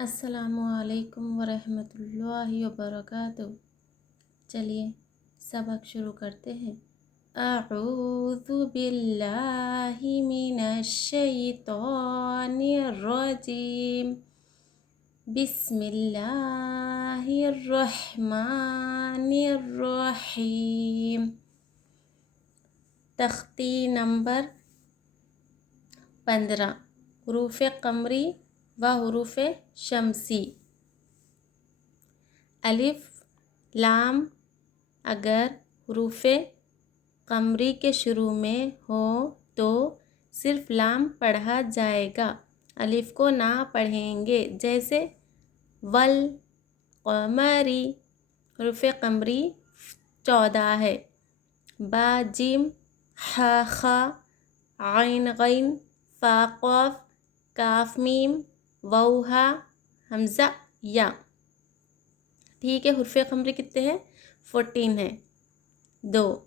अस्सलामुअलैकुम वरहमतुल्लाहि वबरकातुहू। चलिए सबक शुरू करते हैं। अऊज़ु बिल्लाहि मिनश शैतानिर रजीम। बिस्मिल्लाहिर रहमानिर रहीम। तख्ती नंबर 15 हुरूफ़ क़मरी व हुरूफ़ शमसी। अलिफ लाम अगर हुरूफ़ क़मरी के शुरू में हो तो सिर्फ लाम पढ़ा जाएगा, अलिफ को ना पढ़ेंगे। जैसे वल क़मरी, हुरूफ़ क़मरी 14 है। बा जिम हा खा आइन गैन फा क़ाफ काफ मीम वौहा हमज़ा या। ठीक है, हुरूफ़ क़मरी कितने हैं? 14 है। 2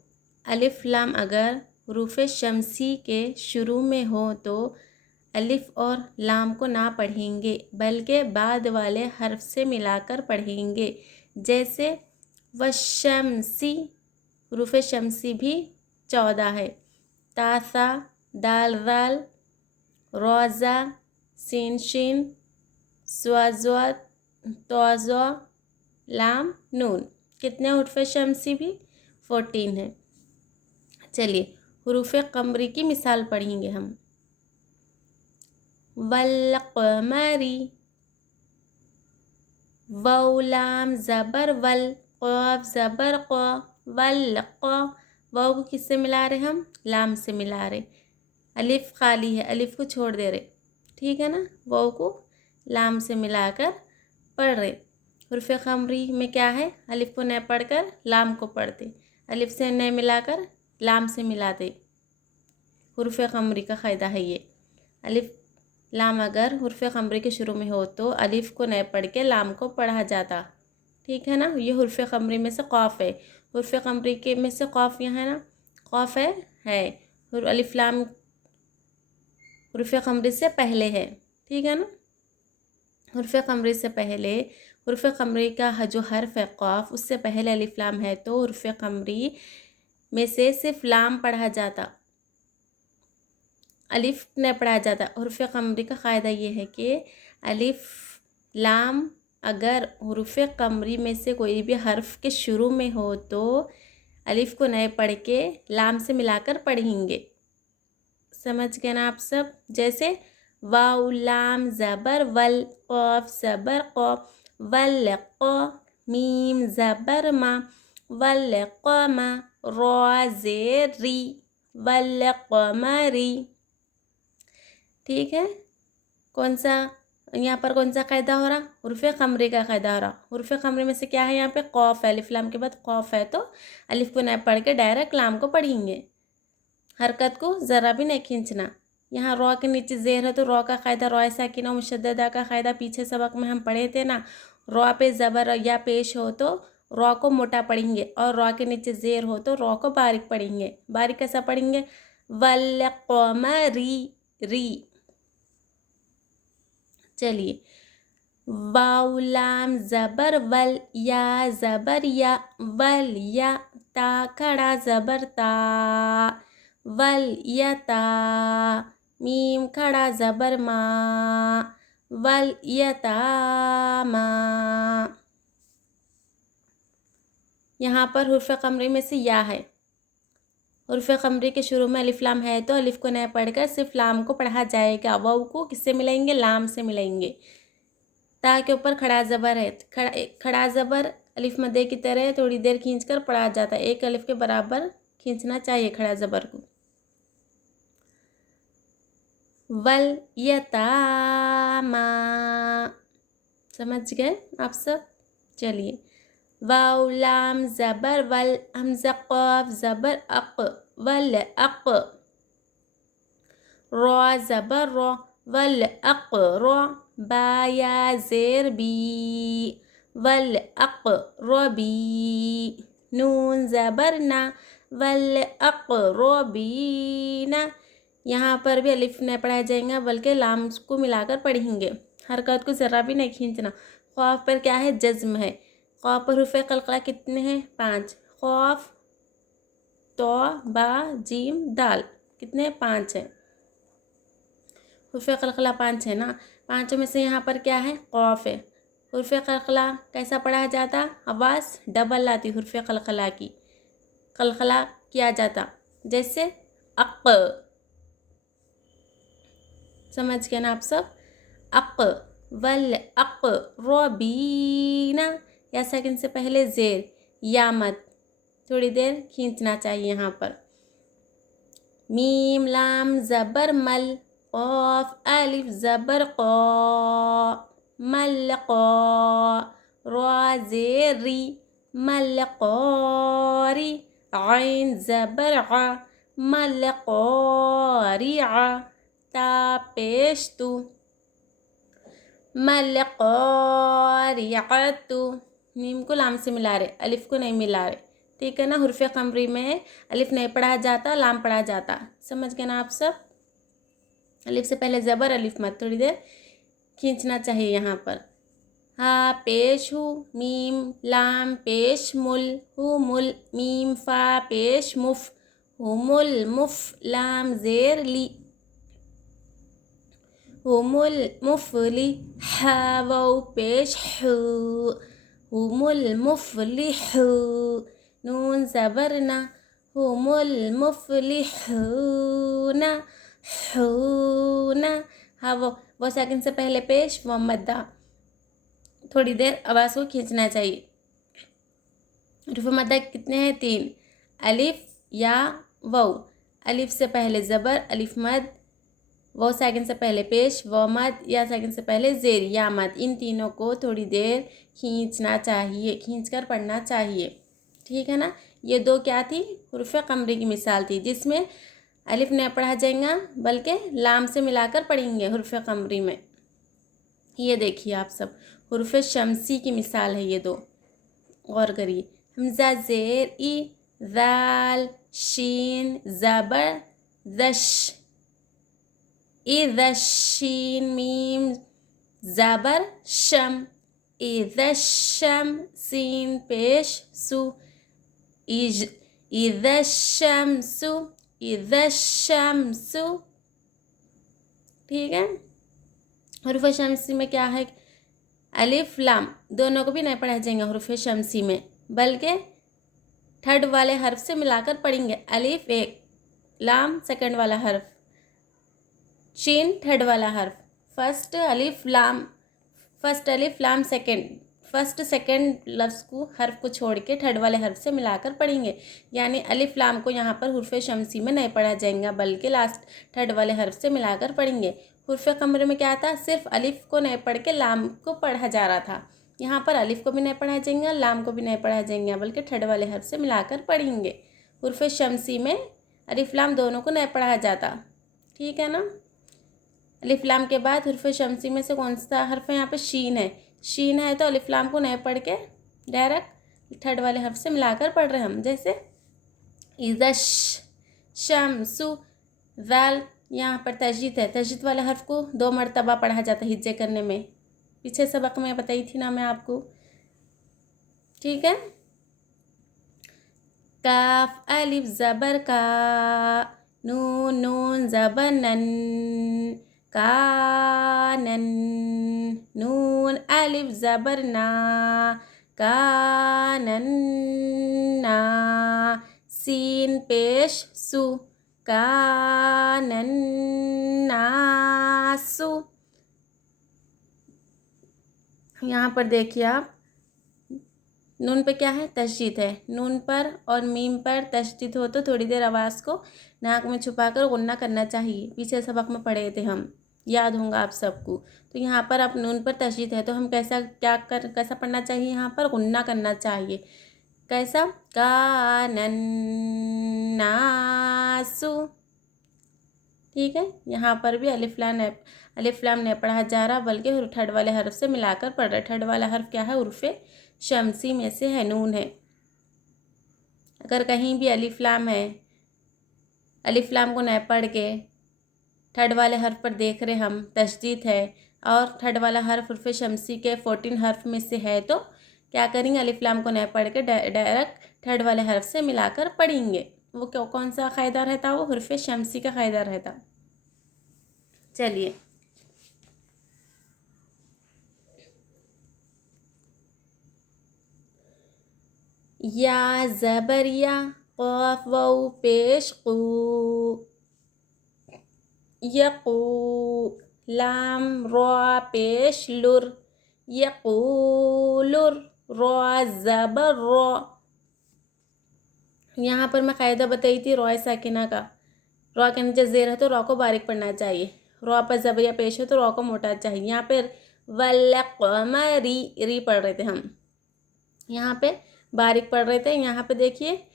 अलिफ लाम अगर हुरूफ़ शमसी के शुरू में हो तो अलिफ और लाम को ना पढ़ेंगे बल्कि बाद वाले हर्फ से मिलाकर पढ़ेंगे। जैसे वशमसी, हुरूफ़ शमसी भी 14 है। तासा दाल राल रोज़ा सीन शीन स्वाज़ा तोज़ा लाम नून। कितने हुरूफ़ शमसी भी? 14 है। चलिए हुरूफ़ क़मरी की मिसाल पढ़ेंगे हम। वल क़मरी, वाउ लाम ज़बर वल, क़ाफ ज़बर क़ा, वल क़ा। वाउ को किससे मिला रहे हम? लाम से मिला रहे। अलिफ खाली है, अलिफ को छोड़ दे रहे। ठीक है ना, वाउ को लाम से मिलाकर पढ़ रहे। हुरूफ़ क़मरी में क्या है? अलिफ को न पढ़कर लाम को पढ़ते, अलिफ से न मिलाकर लाम से मिलाते। हुरूफ़ क़मरी का क़ायदा है ये। अलिफ लाम अगर हुरूफ़ क़मरी के शुरू में हो तो अलिफ को न पढ़ के लाम को पढ़ा जाता। ठीक है ना, ये हुरूफ़ क़मरी में से क़ाफ है। हुरूफ़ क़मरी के में से क़ाफ यहाँ है ना, क़ाफ है। अलिफ लाम हुरूफ़ क़मरी से पहले है। ठीक है ना, हुरूफ़ क़मरी से पहले हुरूफ़ क़मरी का जो हर्फ है क़ाफ, उससे पहले अलिफ लाम है तो हुरूफ़ क़मरी में से सिर्फ लाम पढ़ा जाता, अलिफ न पढ़ा जाता। हुरूफ़ क़मरी का क़ायदा ये है कि अलिफ लाम अगर हुरूफ़ क़मरी में से कोई भी हर्फ के शुरू में हो तो अलिफ को न पढ़ के लाम से मिलाकर पढ़ेंगे। समझ गए ना आप सब? जैसे वाउ लाम ज़बर वल, क़ाफ ज़बर क़ा, वल क़ा, मीम ज़बर मा, वल क़मा, रा ज़ेर री, वल क़मरी। ठीक है, कौन सा यहाँ पर कौन सा क़ायदा हो रहा? हुरूफ़ क़मरी का क़ायदा हो रहा। हुरूफ़ क़मरी में से क्या है? यहाँ पे क़ाफ है, अलिफ लाम के बाद क़ाफ है तो अलिफ को न पढ़ के डायरेक्ट लाम को पढ़ेंगे, हरकत को ज़रा भी नहीं खींचना। यहाँ रॉ के नीचे ज़ेर है तो रॉ का क़ायदा रॉ साकिना मुशद्ददा का क़ायदा पीछे सबक में हम पढ़े थे ना। रॉ पे ज़बर या पेश हो तो रॉ को मोटा पढ़ेंगे और रॉ के नीचे ज़ेर हो तो रॉ को बारीक पढ़ेंगे। बारीक कैसा पढ़ेंगे? वल क़मरी री। चलिए वाउ लाम ज़बर वल, या ज़बर या, वल या, ता खड़ा ज़बर ता, वल यता, मीम खड़ा ज़बर मा, वल यतामा। यहाँ पर हुरूफ़ क़मरी में से या है। हुरूफ़ क़मरी के शुरू में अलिफ लाम है तो अलिफ को न पढ़कर सिर्फ लाम को पढ़ा जाएगा। वाउ को किससे मिलाएंगे? लाम से मिलाएंगे। ता के ऊपर खड़ा ज़बर है, खड़ा ज़बर अलिफ मद्दे की तरह थोड़ी देर खींचकर पढ़ा जाता है। एक अलिफ के बराबर खींचना चाहिए खड़ा ज़बर को। वल यतामा। समझ गए आप सब? चलिए वाउ लाम ज़बर वल, हमज़ा क़ाफ ज़बर अक़, वल अक़, रॉ ज़बर रॉ, वल अक़ रॉ, बा या ज़ेर बी, वल अक़ रॉबी, नून ज़बर ना, वल अक़ रॉबीना। यहाँ पर भी अलिफ न पढ़ाया जाएगा बल्कि लाम को मिलाकर पढ़ेंगे, हरकत को ज़रा भी नहीं खींचना। ख़ौफ पर क्या है, जज्म है। ख़ौफ पर हुरूफ़ क़लक़ला कितने हैं, 5। ख़ौफ, तो, बा, जीम, दाल, कितने, 5 है। हुरूफ़ क़लक़ला 5 है ना। पाँचों में से यहाँ पर क्या है, क़ौफ़ है। हुरूफ़ क़लक़ला कैसा पढ़ा जाता, आवाज़ डबल आती हुरूफ़ क़लक़ला की, क़लक़ला किया जाता, जैसे अक़, समझ गए ना आप सब। अक़, वल अक़ रबीना, या सेकंड से पहले ज़ेर, या मत थोड़ी देर खींचना चाहिए यहाँ पर। मीम लाम ज़बर मल, क़ाफ़ अलिफ ज़बर क़ा, मल क़ा, रा ज़ेर री, मल क़ारी, ऐन ज़बर आ, मल क़ारिआ, ता पेश तु, मल क़ारिअतु। मीम को लाम से मिला रहे, अलिफ को नहीं मिला रहे, ठीक है ना। हुरूफ़ क़मरी में अलिफ नहीं पढ़ा जाता, लाम पढ़ा जाता, समझ गए ना आप सब। अलिफ से पहले ज़बर, अलिफ मत, थोड़ी देर खींचना चाहिए यहाँ पर। हा पेश हु, मीम लाम पेश मुल, हु मुल, मीम फ़ा पेश मुफ़, हुमुल मुफ़, लाम ज़ेर ली, हुमुल मुफ़ली, हा वाव पेश हु, हुमुल मुफ़लिहु, नून ज़बर ना, हुमुल मुफ़लिहूना, हूना, हाँ वो सेकंड से पहले पेश, वो मद्दा, थोड़ी देर आवाज़ को खींचना चाहिए। हुरूफ़ मद्दा कितने हैं, 3। अलिफ, या, वाव। अलिफ से पहले ज़बर, अलिफ मद, वो सेकंड से पहले पेश, वो मद, या सेकंड से पहले ज़ेर, या मद, इन तीनों को थोड़ी देर खींचना चाहिए, खींचकर पढ़ना चाहिए, ठीक है ना। ये दो क्या थी, हुरूफ़ क़मरी की मिसाल थी, जिसमें अलिफ नहीं पढ़ा जाएगा बल्कि लाम से मिलाकर पढ़ेंगे हुरूफ़ क़मरी में। ये देखिए आप सब, हुरूफ़ शमसी की मिसाल है ये दो, गौर करिए। हमज़ा ज़ेर ई, ज़ाल, शीन ज़बर, ज़श, इज़्शीन, मीम ज़बर शम, इज़्शम, सीन पेश सु, इज़्शमसु, इज़्शमसु, ठीक है। हुरूफ़ शमसी में क्या है, अलिफ लाम दोनों को भी नहीं पढ़ा जाएंगे हुरूफ़ शमसी में, बल्कि थर्ड वाले हर्फ से मिलाकर पढ़ेंगे। अलिफ एक, लाम सेकंड वाला हर्फ, शीन थर्ड वाला हर्फ, फर्स्ट अलिफ लाम सेकंड, फर्स्ट सेकंड लफ्ज़ को हर्फ को छोड़ के थर्ड वाले हर्फ से मिलाकर पढ़ेंगे। यानी अलिफ लाम को यहाँ पर हुरूफ़ शमसी में नहीं पढ़ा जाएगा, बल्कि लास्ट थर्ड वाले हर्फ से मिलाकर पढ़ेंगे। हुरूफ़ क़मरी में क्या था, सिर्फ अलिफ को नहीं पढ़ के लाम को पढ़ा जा रहा था। यहाँ पर अलिफ को भी नहीं पढ़ा जाएगा, लाम को भी नहीं पढ़ा जाएगा, बल्कि थर्ड वाले हर्फ से मिलाकर पढ़ेंगे। हुरूफ़ शमसी में अलिफ लाम दोनों को नहीं पढ़ा जाता, ठीक है ना। अलिफ लाम के बाद हुरूफ़ शमसी में से कौन सा हर्फ है, यहाँ पे शीन है। शीन है तो अलिफ लाम को नहीं पढ़ के डायरेक्ट थर्ड वाले हर्फ से मिलाकर पढ़ रहे हैं हम, जैसे इज़श शमसु, ज़ाल, यहाँ पर तजदीद है, तजदीद वाले हर्फ को 2 मरतबा पढ़ा जाता है हिज्जे करने में, पीछे सबक में बताई थी ना मैं आपको, ठीक है। काफ अलिफ ज़बर का, नून नून ज़बर नन, कानन, नून अलिफ ज़बर ना, कानन ना, सीन पेश सु, कानन नासु। यहाँ पर देखिए आप, नून पे क्या है, तशदीद है, नून पर और मीम पर तशदीद हो तो थोड़ी देर आवाज़ को नाक में छुपाकर गुन्ना करना चाहिए, पीछे सबक में पढ़े थे हम, याद होगा आप सबको। तो यहाँ पर अब नून पर तशदीद है तो हम कैसा पढ़ना चाहिए, यहाँ पर गुन्ना करना चाहिए, कैसा, कानन नासु, ठीक है। यहाँ पर भी अलिफ लाम नहीं पढ़ा जा रहा, बल्कि थर्ड वाले हर्फ से मिलाकर पढ़ रहे। थर्ड वाला हर्फ क्या है, हुरूफ़ शमसी में से है, नून है। अगर कहीं भी अलिफ लाम है, अलिफ लाम को नहीं पढ़ के थर्ड वाले हर्फ पर देख रहे हम तशदीद है और थर्ड वाला हर्फ हुर्फ शमसी के 14 हर्फ में से है, तो क्या करेंगे, अलिफ लाम को नहीं पढ़ के डायरेक्ट थर्ड वाले हर्फ से मिलाकर पढ़ेंगे। वो कौन सा कायदा रहता, वो हुर्फ शमसी का कायदा रहता। चलिए, या ज़बरिया क़ाफ वाउ पेश क़ू, यक़ू, लाम रॉ पेश लुर, यक़ूलुर, रॉ ज़बर रॉ। यहाँ पर मैं कायदा बताई थी रॉ साकिना का। रॉ के नीचे ज़ेर है तो रॉ को बारीक पढ़ना चाहिए, रॉ पर ज़बरिया पेश है तो रॉ को मोटा चाहिए। यहाँ पर वल्क़मरी री पढ़ रहे थे हम, यहाँ पे बारीक पढ़ रहे थे। यहाँ पे देखिए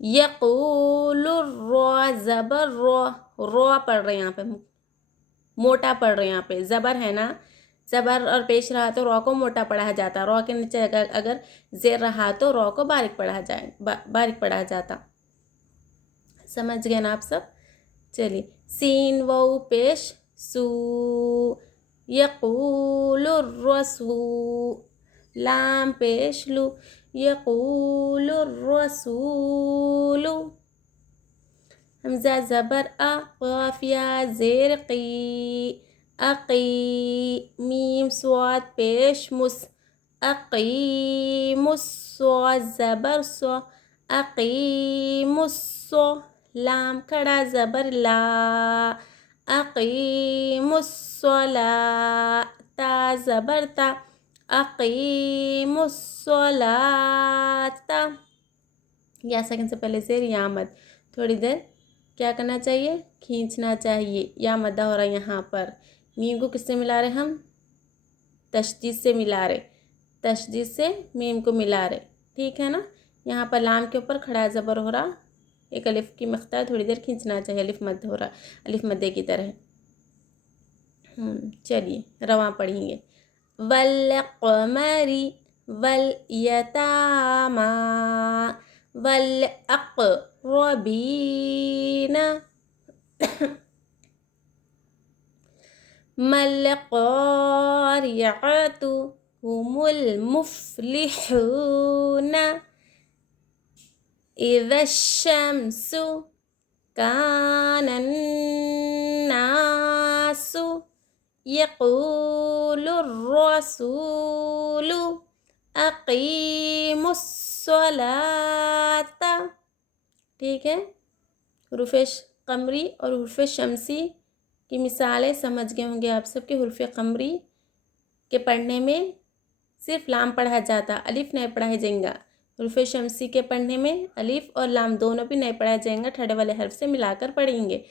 यक़ूलुर रॉ ज़बर रॉ, रॉ पढ़ रहे हैं, यहाँ पे मोटा पढ़ रहे हैं। यहाँ पे ज़बर है ना, ज़बर और पेश रहा तो रॉ को मोटा पढ़ा जाता, रॉ के नीचे अगर ज़ेर रहा तो रॉ को बारीक पढ़ा जाए, बारीक पढ़ा जाता। समझ गए ना आप सब। चलिए, सीन वाउ पेश सू, यक़ूलुर रसू, लाम पेश लू, यक़ूलुर रसूलु, हमज़ा ज़बर आ, क़ाफ या ज़ेर क़ी, अक़ी, मीम स्वाद पेश मुस, अक़ीमुस, स्वाद ज़बर सो, अक़ीमुस्सो, लाम खड़ा ज़बर ला, अक़ीमुस्सला, ता ज़बर ता, अक़ीमुस्सलाता। या सेकंड से पहले ज़ेर या मद, थोड़ी देर क्या करना चाहिए, खींचना चाहिए। या मद्दा हो रहा है यहाँ पर। मीम को किससे मिला रहे हम, तशदीद से मिला रहे, तशदीद से मीम को मिला रहे, ठीक है ना। यहाँ पर लाम के ऊपर खड़ा ज़बर हो रहा, एक अलिफ की मख्ता, थोड़ी देर खींचना चाहिए, अलिफ मद हो रहा, अलिफ मद्दे की तरह। चलिए रवां पढ़ेंगे। वल्क़मरी, वल यतामा, वल अक़रबीना, मल क़ारिअतु हुमुल मुफ़्लिहूना, इज़्शम्सु कानन नासु, यक़ूलुर रसूलु, अक़ीमुस्सलाता। ठीक है, हुरूफ़ क़मरी और हुरूफ़ शमसी की मिसालें समझ गए होंगे आप सब। के हुरूफ़ क़मरी के पढ़ने में सिर्फ लाम पढ़ा जाता, अलिफ नहीं पढ़ाया जाएगा। हुरूफ़ शमसी के पढ़ने में अलिफ और लाम दोनों भी नहीं पढ़ाया जाएगा, ठड़े वाले हर्फ से मिलाकर पढ़ेंगे।